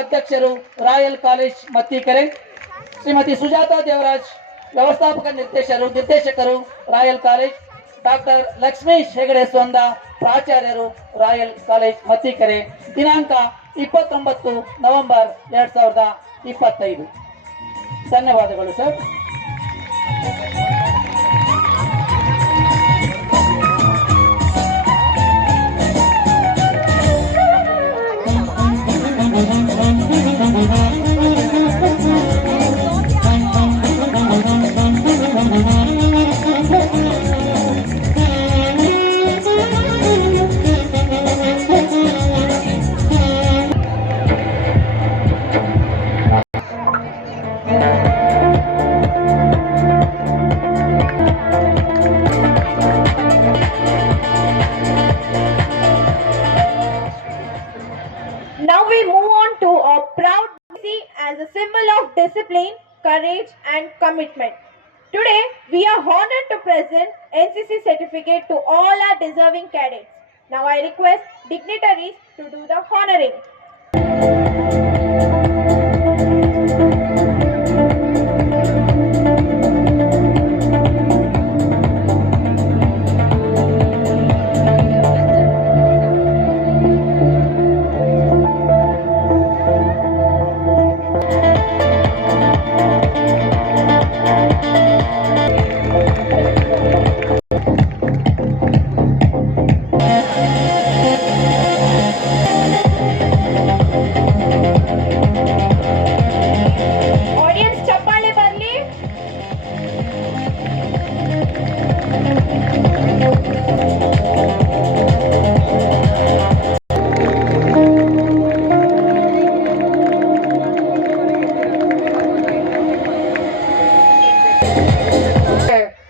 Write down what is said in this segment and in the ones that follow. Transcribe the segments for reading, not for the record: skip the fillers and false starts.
ಅಧ್ಯಕ್ಷರು royal college Mattikere, Shrimati Sujata Devaraj ವ್ಯವಸ್ಥಾಪಕ ನಿರ್ದೇಶಕರು royal college, doctor Lakshmish Hegde ಸ್ವಂದ ಪ್ರಾಚಾರ್ಯರು ರಾಯಲ್ ಕಾಲೇಜ್ ಮತ್ತಿಕೆರೆ. ದಿನಾಂಕ 29 ನವೆಂಬರ್ 2025. ಧನ್ಯವಾದಗಳು sir. Now we move on to a proud legacy as a symbol of discipline, courage and commitment. Today, we are honored to present NCC certificate to all our deserving cadets. Now I request dignitaries to do the honoring.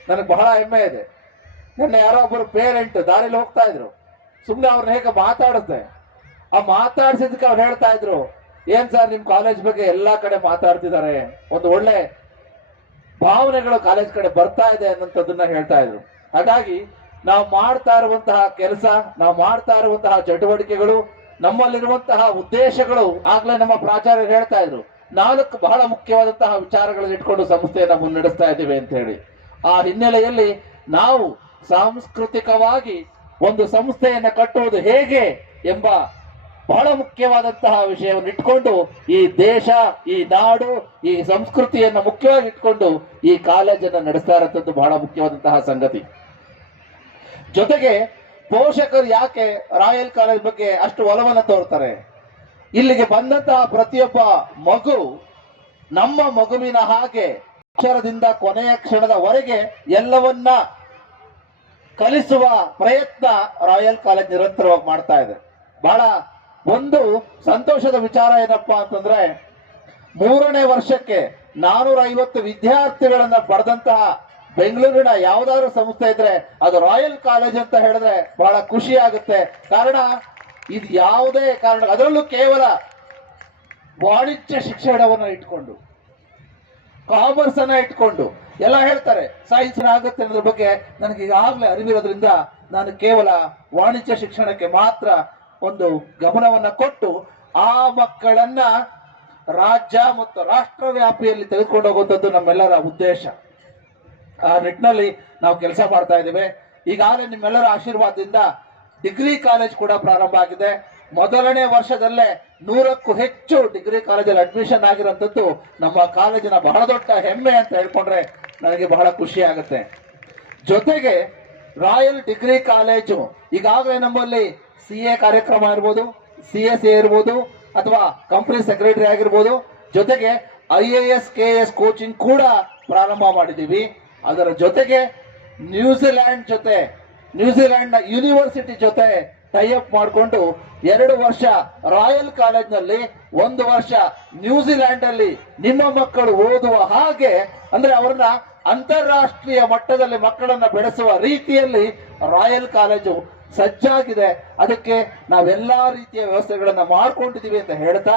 ನನಗೆ ಬಹಳ ಹೆಮ್ಮೆ ಇದೆ. ನನ್ನ ಯಾರೋ ಒಬ್ಬರು parent ದಾರಿಲಿ ಹೋಗ್ತಾ ಇದ್ರು, ಸುಮ್ನೆ ಅವ್ರನ್ನ ಹೇಗೆ ಮಾತಾಡುತ್ತೆ, ಆ ಮಾತಾಡ್ಸಿದಕ್ಕೆ ಅವ್ರು ಹೇಳ್ತಾ ಇದ್ರು, ಏನ್ ಸರ್ ನಿಮ್ ಕಾಲೇಜ್ ಬಗ್ಗೆ ಎಲ್ಲಾ ಕಡೆ ಮಾತಾಡ್ತಿದ್ದಾರೆ, ಒಂದು ಒಳ್ಳೆ ಭಾವನೆಗಳು ಕಾಲೇಜ್ ಕಡೆ ಬರ್ತಾ ಇದೆ ಅನ್ನೋಂಥದ್ದನ್ನ ಹೇಳ್ತಾ ಇದ್ರು. ಹಾಗಾಗಿ ನಾವು ಮಾಡ್ತಾ ಇರುವಂತಹ ಕೆಲಸ, ನಾವು ಮಾಡ್ತಾ ಇರುವಂತಹ ಚಟುವಟಿಕೆಗಳು, ನಮ್ಮಲ್ಲಿರುವಂತಹ ಉದ್ದೇಶಗಳು, ಆಗ್ಲೇ ನಮ್ಮ ಪ್ರಾಚಾರ್ಯರು ಹೇಳ್ತಾ ಇದ್ರು, 4 ಬಹಳ ಮುಖ್ಯವಾದಂತಹ ವಿಚಾರಗಳನ್ನು ಇಟ್ಕೊಂಡು ಸಂಸ್ಥೆಯನ್ನ ಮುನ್ನಡೆಸ್ತಾ ಇದ್ದೀವಿ ಅಂತ ಹೇಳಿ. ಆ ಹಿನ್ನೆಲೆಯಲ್ಲಿ ನಾವು ಸಾಂಸ್ಕೃತಿಕವಾಗಿ ಒಂದು ಸಂಸ್ಥೆಯನ್ನ ಕಟ್ಟುವುದು ಹೇಗೆ ಎಂಬ ಬಹಳ ಮುಖ್ಯವಾದಂತಹ ವಿಷಯವನ್ನು ಇಟ್ಕೊಂಡು ಈ ದೇಶ, ಈ ನಾಡು, ಈ ಸಂಸ್ಕೃತಿಯನ್ನು ಮುಖ್ಯವಾಗಿ ಇಟ್ಕೊಂಡು ಈ ಕಾಲೇಜನ್ನು ನಡೆಸ್ತಾ ಇರುವಂತದ್ದು ಬಹಳ ಮುಖ್ಯವಾದಂತಹ ಸಂಗತಿ. ಜೊತೆಗೆ ಪೋಷಕರು ಯಾಕೆ ರಾಯಲ್ ಕಾಲೇಜ್ ಬಗ್ಗೆ ಅಷ್ಟು ಒಲವನ್ನು ತೋರ್ತಾರೆ? ಇಲ್ಲಿಗೆ ಬಂದಂತಹ ಪ್ರತಿಯೊಬ್ಬ ಮಗು ನಮ್ಮ ಮಗುವಿನ ಹಾಗೆ ಅಕ್ಷರದಿಂದ ಕೊನೆಯ ಕ್ಷಣದವರೆಗೆ ಎಲ್ಲವನ್ನ ಕಲಿಸುವ ಪ್ರಯತ್ನ ರಾಯಲ್ ಕಾಲೇಜ್ ನಿರಂತರವಾಗಿ ಮಾಡ್ತಾ ಇದೆ. ಬಹಳ ಒಂದು ಸಂತೋಷದ ವಿಚಾರ ಏನಪ್ಪಾ ಅಂತಂದ್ರೆ, 3ನೇ ವರ್ಷಕ್ಕೆ 450 ವಿದ್ಯಾರ್ಥಿಗಳನ್ನ ಪಡೆದಂತಹ ಬೆಂಗಳೂರಿನ ಯಾವ್ದಾದ್ರು ಸಂಸ್ಥೆ ಇದ್ರೆ ಅದು ರಾಯಲ್ ಕಾಲೇಜ್ ಅಂತ ಹೇಳಿದ್ರೆ ಬಹಳ ಖುಷಿ ಆಗುತ್ತೆ. ಕಾರಣ ಇದು ಯಾವುದೇ ಕಾರಣ, ಅದರಲ್ಲೂ ಕೇವಲ ವಾಣಿಜ್ಯ ಶಿಕ್ಷಣವನ್ನ ಇಟ್ಕೊಂಡು, ಕಾಮರ್ಸ್ ಅನ್ನ ಇಟ್ಕೊಂಡು ಎಲ್ಲ ಹೇಳ್ತಾರೆ ಸೈನ್ಸ್ ಆಗುತ್ತೆ ಅನ್ನೋದ್ರ ಬಗ್ಗೆ ನನಗೆ ಈಗಾಗಲೇ ಅರಿವಿರೋದ್ರಿಂದ ನಾನು ಕೇವಲ ವಾಣಿಜ್ಯ ಶಿಕ್ಷಣಕ್ಕೆ ಮಾತ್ರ ಒಂದು ಗಮನವನ್ನ ಕೊಟ್ಟು ಆ ಮಕ್ಕಳನ್ನ ರಾಜ್ಯ ಮತ್ತು ರಾಷ್ಟ್ರ ವ್ಯಾಪಿಯಲ್ಲಿ ತೆಗೆದುಕೊಂಡು ಹೋಗುವಂಥದ್ದು ನಮ್ಮೆಲ್ಲರ ಉದ್ದೇಶ. ಆ ನಿಟ್ಟಿನಲ್ಲಿ ನಾವು ಕೆಲಸ ಮಾಡ್ತಾ ಇದ್ದೇವೆ. ಈಗಾಗಲೇ ನಿಮ್ಮೆಲ್ಲರ ಆಶೀರ್ವಾದದಿಂದ ಡಿಗ್ರಿ ಕಾಲೇಜ್ ಕೂಡ ಪ್ರಾರಂಭ ಆಗಿದೆ. ಮೊದಲನೇ ವರ್ಷದಲ್ಲೇ 100ಕ್ಕೂ ಹೆಚ್ಚು ಡಿಗ್ರಿ ಕಾಲೇಜಲ್ಲಿ ಅಡ್ಮಿಷನ್ ಆಗಿರೋಂಥದ್ದು ನಮ್ಮ ಕಾಲೇಜಿನ ಬಹಳ ದೊಡ್ಡ ಹೆಮ್ಮೆ ಅಂತ ಹೇಳ್ಕೊಂಡ್ರೆ ನನಗೆ ಬಹಳ ಖುಷಿ ಆಗುತ್ತೆ. ಜೊತೆಗೆ ರಾಯಲ್ ಡಿಗ್ರಿ ಕಾಲೇಜು ಈಗಾಗಲೇ ನಮ್ಮಲ್ಲಿ CA ಕಾರ್ಯಕ್ರಮ ಇರ್ಬೋದು, CSA ಇರ್ಬೋದು, ಅಥವಾ ಕಂಪನಿ ಸೆಕ್ರೆಟರಿ ಆಗಿರ್ಬೋದು, ಜೊತೆಗೆ IAS KS ಕೋಚಿಂಗ್ ಕೂಡ ಪ್ರಾರಂಭ ಮಾಡಿದ್ದೀವಿ. ಅದರ ಜೊತೆಗೆ ನ್ಯೂಜಿಲ್ಯಾಂಡ್ನ ಯೂನಿವರ್ಸಿಟಿ ಜೊತೆ ಟೈಅಪ್ ಮಾಡಿಕೊಂಡು 2 ವರ್ಷ ರಾಯಲ್ ಕಾಲೇಜ್ನಲ್ಲಿ, 1 ವರ್ಷ ನ್ಯೂಜಿಲ್ಯಾಂಡ್ ಅಲ್ಲಿ ನಿಮ್ಮ ಮಕ್ಕಳು ಓದುವ ಹಾಗೆ, ಅಂದ್ರೆ ಅವರನ್ನ ಅಂತಾರಾಷ್ಟ್ರೀಯ ಮಟ್ಟದಲ್ಲಿ ಮಕ್ಕಳನ್ನ ಬೆಳೆಸುವ ರೀತಿಯಲ್ಲಿ ರಾಯಲ್ ಕಾಲೇಜು ಸಜ್ಜಾಗಿದೆ. ಅದಕ್ಕೆ ನಾವೆಲ್ಲಾ ರೀತಿಯ ವ್ಯವಸ್ಥೆಗಳನ್ನ ಮಾಡ್ಕೊಂಡಿದೀವಿ ಅಂತ ಹೇಳ್ತಾ